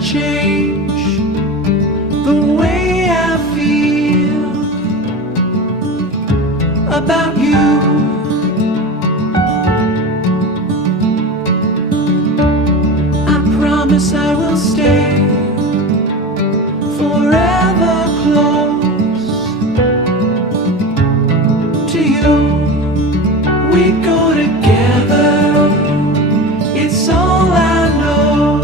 change the way I feel about you. I promise I will stay forever close to you. We go together, it's all I know.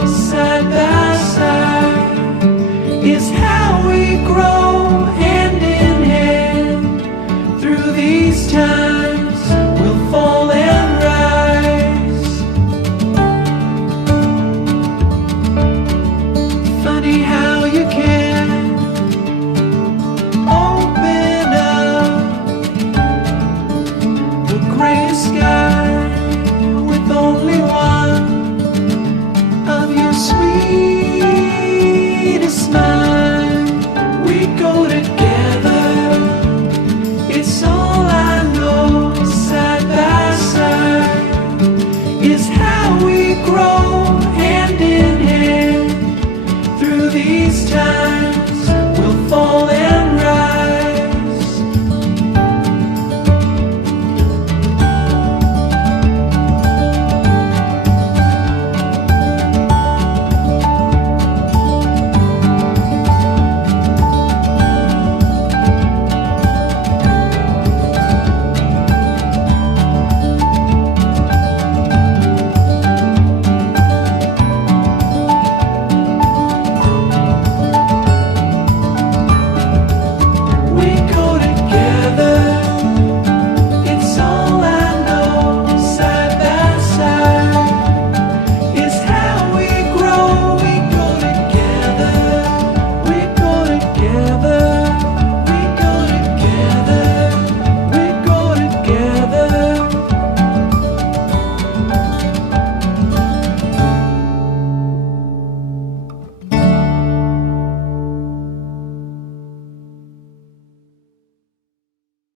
Side by side is how we grow, hand in hand. Through these times we'll fall and rise. Funny how you can open up the gray sky